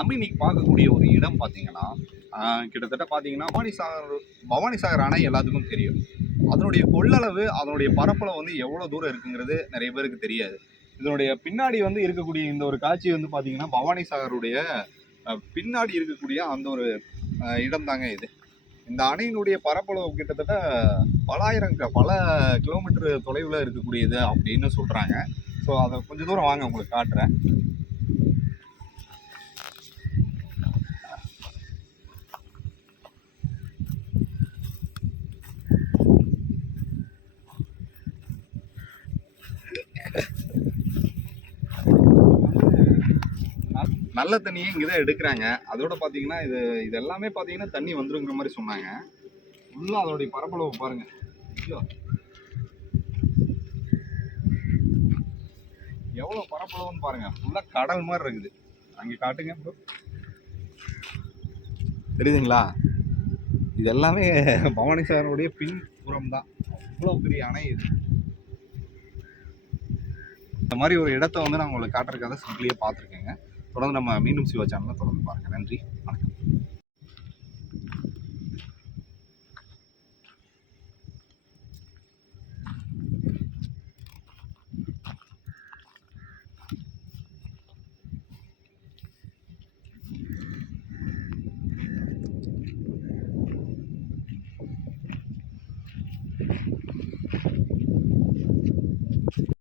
நம்ம இன்னைக்கு பார்க்கக்கூடிய ஒரு இடம் பார்த்தீங்கன்னா, கிட்டத்தட்ட பார்த்தீங்கன்னா, பவானி சாகர் அணை எல்லாத்துக்கும் தெரியும். அதனுடைய கொள்ளளவு, அதனுடைய பரப்பளவு வந்து எவ்வளோ தூரம் இருக்குங்கிறது நெறைய பேருக்கு தெரியாது. இதனுடைய பின்னாடி வந்து இருக்கக்கூடிய இந்த ஒரு காட்சி வந்து பார்த்தீங்கன்னா, பவானி சாகருடைய பின்னாடி இருக்கக்கூடிய அந்த ஒரு இடம் தாங்க இது. இந்த அணையினுடைய பரப்பளவு கிட்டத்தட்ட பல கிலோமீட்டர் தொலைவில் இருக்கக்கூடியது அப்படின்னு சொல்கிறாங்க. ஸோ அதை கொஞ்சம் தூரம் வாங்க உங்களுக்கு காட்டுறேன். நல்ல தண்ணியே இங்கே தான் எடுக்கிறாங்க. அதோட பார்த்தீங்கன்னா இது எல்லாமே பார்த்தீங்கன்னா தண்ணி வந்துருங்கிற மாதிரி சொன்னாங்க. ஃபுல்லாக அதோடைய பரப்பளவு பாருங்க. எவ்வளோ பரப்பளவுன்னு பாருங்க. ஃபுல்லாக கடல் மாதிரி இருக்குது. அங்கே காட்டுங்க ப்ரோ, தெரியுதுங்களா? இது எல்லாமே பவானி சாகருடைய பின்புறம் தான். அவ்வளோ பெரிய அணை இது. இந்த மாதிரி ஒரு இடத்த வந்து நான் உங்களுக்கு காட்டுறதுக்காக சிம்பிளியே பார்த்துருக்கேங்க. தொடர்ந்து நம்ம மீண்டும் சிவா சேனலை தொடர்ந்து பாருங்கள். நன்றி, வணக்கம்.